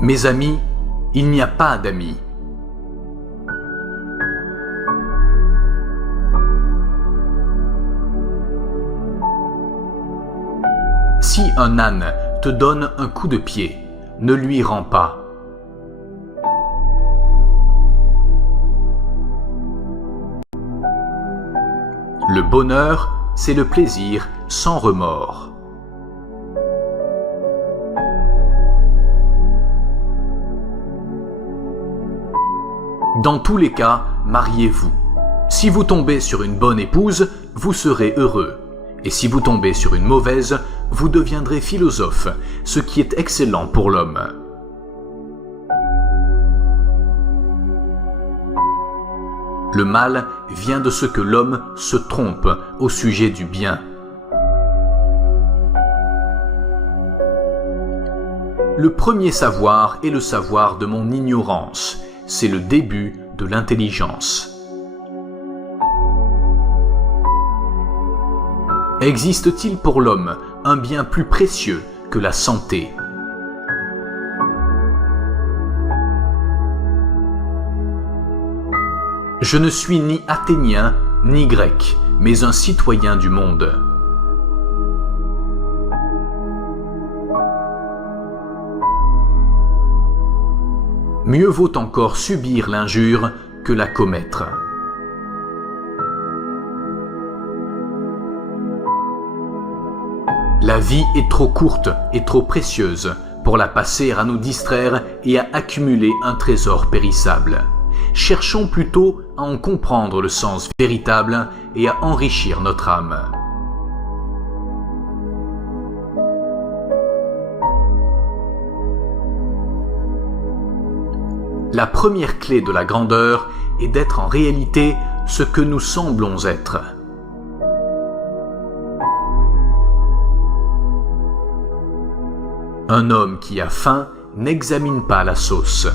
Mes amis, il n'y a pas d'amis. Si un âne te donne un coup de pied, ne lui rends pas. Le bonheur, c'est le plaisir sans remords. Dans tous les cas, mariez-vous. Si vous tombez sur une bonne épouse, vous serez heureux. Et si vous tombez sur une mauvaise, vous deviendrez philosophe, ce qui est excellent pour l'homme. Le mal vient de ce que l'homme se trompe au sujet du bien. Le premier savoir est le savoir de mon ignorance. C'est le début de l'intelligence. Existe-t-il pour l'homme un bien plus précieux que la santé ? Je ne suis ni athénien ni grec, mais un citoyen du monde. Mieux vaut encore subir l'injure que la commettre. La vie est trop courte et trop précieuse pour la passer à nous distraire et à accumuler un trésor périssable. Cherchons plutôt à en comprendre le sens véritable et à enrichir notre âme. La première clé de la grandeur est d'être en réalité ce que nous semblons être. Un homme qui a faim n'examine pas la sauce.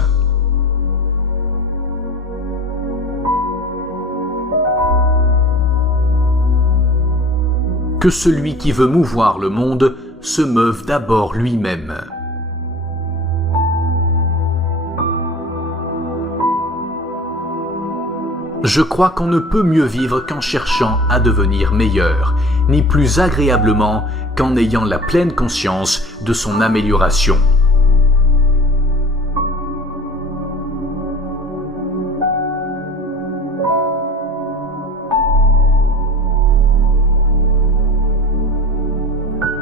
Que celui qui veut mouvoir le monde se meuve d'abord lui-même. Je crois qu'on ne peut mieux vivre qu'en cherchant à devenir meilleur, ni plus agréablement qu'en ayant la pleine conscience de son amélioration.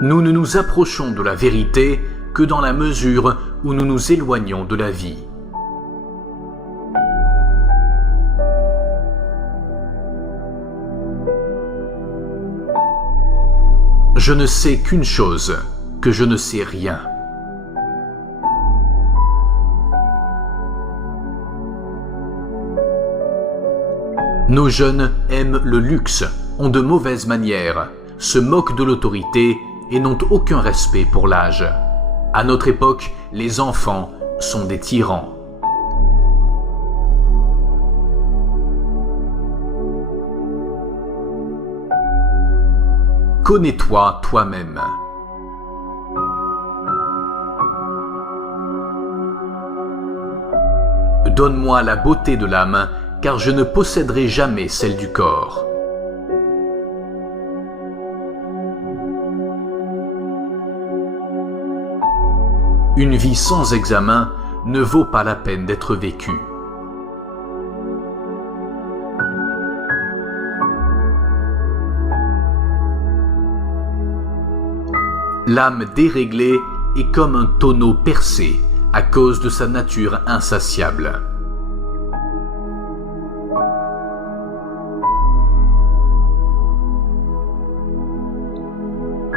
Nous ne nous approchons de la vérité que dans la mesure où nous nous éloignons de la vie. Je ne sais qu'une chose, que je ne sais rien. Nos jeunes aiment le luxe, ont de mauvaises manières, se moquent de l'autorité et n'ont aucun respect pour l'âge. À notre époque, les enfants sont des tyrans. Connais-toi toi-même. Donne-moi la beauté de l'âme, car je ne posséderai jamais celle du corps. Une vie sans examen ne vaut pas la peine d'être vécue. L'âme déréglée est comme un tonneau percé à cause de sa nature insatiable.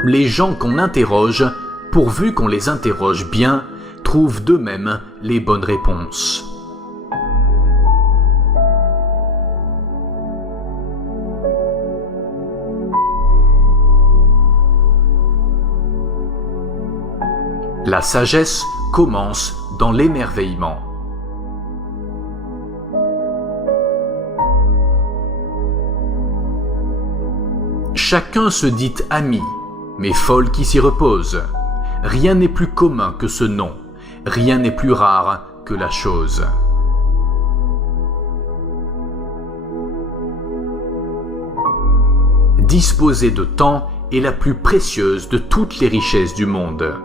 Les gens qu'on interroge, pourvu qu'on les interroge bien, trouvent d'eux-mêmes les bonnes réponses. La sagesse commence dans l'émerveillement. Chacun se dit ami, mais folle qui s'y repose. Rien n'est plus commun que ce nom, rien n'est plus rare que la chose. Disposer de temps est la plus précieuse de toutes les richesses du monde.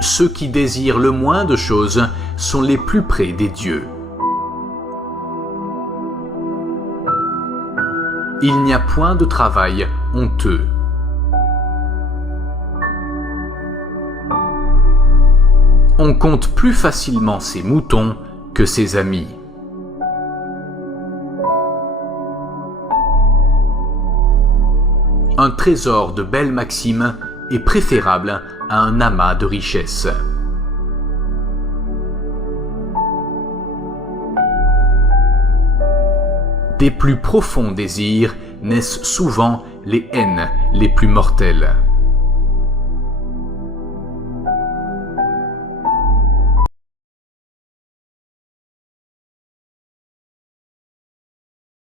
Ceux qui désirent le moins de choses sont les plus près des dieux. Il n'y a point de travail honteux. On compte plus facilement ses moutons que ses amis. Un trésor de belles maximes est préférable à un amas de richesses. Des plus profonds désirs naissent souvent les haines les plus mortelles.